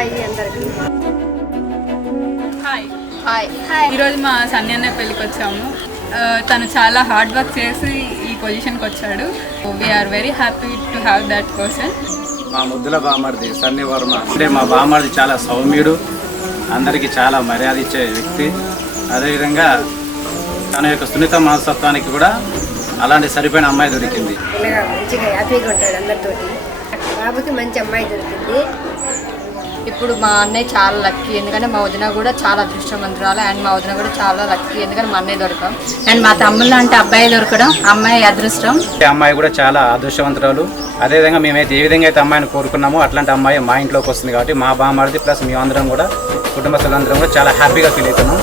Hi అందరికి. Hi hi hi. ఈరోజు మా సన్నీ అన్న పెళ్ళికి వచ్చాము. తను చాలా హార్డ్ వర్క్ చేసి ఈ పొజిషన్కి వచ్చాడు. We are very happy to have that person. మా ముద్దుల బామర్ది సన్నీ వర్మ. అంటే మా బామర్ది చాలా సౌమ్యుడు, అందరికీ చాలా మర్యాద ఇచ్చే వ్యక్తి. అదేవిధంగా తన యొక్క సున్నిత మనస్తత్వానికి కూడా అలాంటి సరిపోయిన అమ్మాయి దొరికింది. మంచిగా హ్యాపీగా ఉంటాడు అందరితోటి. బాబుకి మంచి అమ్మాయి దొరికింది. ఇప్పుడు మా అన్నయ్య చాలా లక్కీ, ఎందుకంటే మా వదిన కూడా చాలా అదృష్టవంతురాలు. అండ్ మా వదిన కూడా చాలా లక్కీ, ఎందుకంటే మా అన్నయ్య దొరకడం అండ్ మా తమ్ముళ్ళు అంటే అబ్బాయి దొరకడం అమ్మాయి అదృష్టం. అమ్మాయి కూడా చాలా అదృష్టవంతురాలు. అదేవిధంగా మేమైతే ఏ విధంగా అయితే అమ్మాయిని కోరుకున్నామో అట్లాంటి అమ్మాయి మా ఇంట్లోకి వస్తుంది. కాబట్టి మా బామర్ది ప్లస్ మేమందరం కూడా కుటుంబ సభ్యులందరం కూడా చాలా హ్యాపీగా ఫీల్ అవుతున్నాం.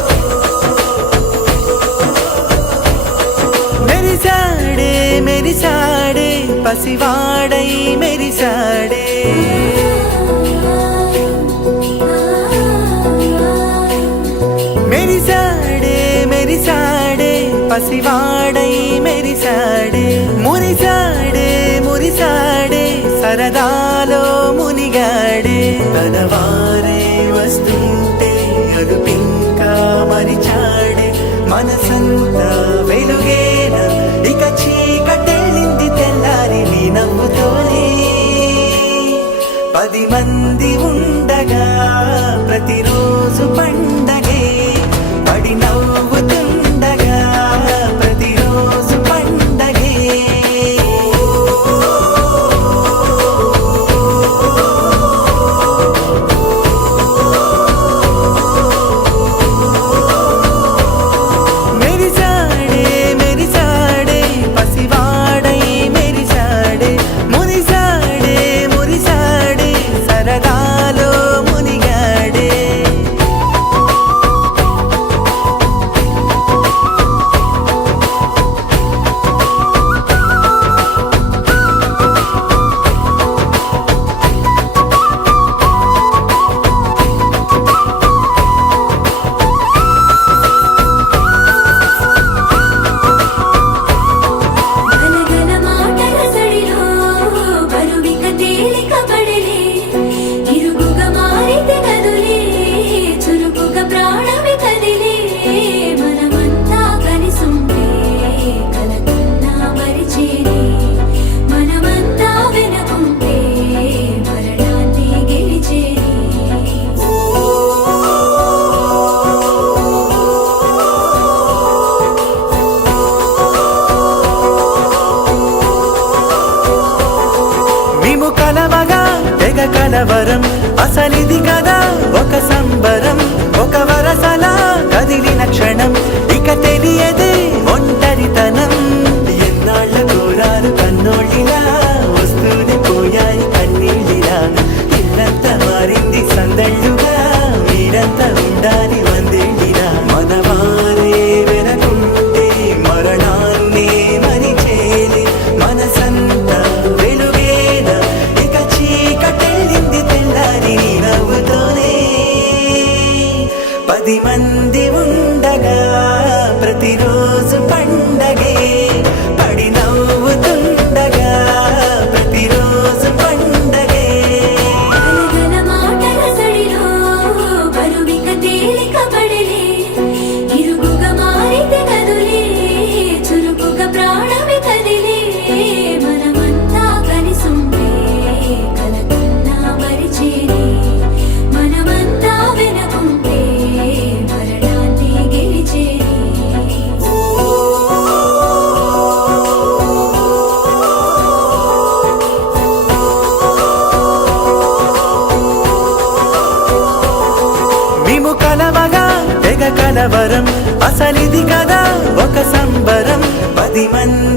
మెరిసాడే మెరిసాడే పసివాడై మెరిసాడే, మెరిసాడే మెరిసాడే పసివాడై మెరిసాడే, మురిసాడే మురిసాడే సరదాలో మునిగాడే, తనవారే వస్తుంటే అదుపింకా మరిచాడే, మనసంతా వెలుగేన ఇక చీకటెళ్ళింది తెల్లారి నీ నవ్వుతోనే. 10 మంది ఉండగా ప్రతిరోజు పండగే, పడి నవ్వుతుండగా ప్రతిరోజు పండగే. మెరిసాడే మెరిసాడే పసివాడై మెరిసాడే, మురిసాడే మురిసాడే సరదాలో మునిగాడే. గలగల మాటల సడిలో బరువిక తేలిక పడలే, తిరుగుగా మారితే కదులే, చురుకుగా ప్రాణమి కదిలే, మనమంతా కలిసుంటే కలకున్నా మరిచేనే, మనమంతా వెనకుంటే మరణాన్ని గెలిచేనే. మేము కలవగా తెగ కలవరం, అసలిది కదా ఒక సంబరం, ఒక వరసలా కదిలిన క్షణం ఇక తెలియదే ఒంటరితనం. ఎన్నాళ్ళ కోరాలు కన్నోళ్ళిలా వస్తూనే పోయాయి కన్నీళ్ళిలా, ఇల్లంతా మారింది సందళ్ళుగా, మీరంతా ఉండాలి వందేళ్ళిలా. మనవారే వెనకుంటే మరణాన్నే మరిచేలే, మనసంతా వెలుగేన ఇక చీకటెళ్ళింది తెల్లారి నీ నవ్వుతోనే. 10 మంది ఉండగా ప్రతిరోజు పండగే, పడి నవ్వుతుండగా ప్రతిరోజు పండగే. గలగల మాటల సడిలో బరువిక తేలిక పడలే, తిరుగుగా మారితే కదులే, చురుకుగా ప్రాణమి కదిలే, మనమంతా కలిసుంటే కలకున్నా మరిచేనే, మనమంతా వెనకుంటే మరణాన్ని గెలిచేనే. మేము కలవగా తెగ కలవరం, అసలిది కదా ఒక సంబరం. 10 మంది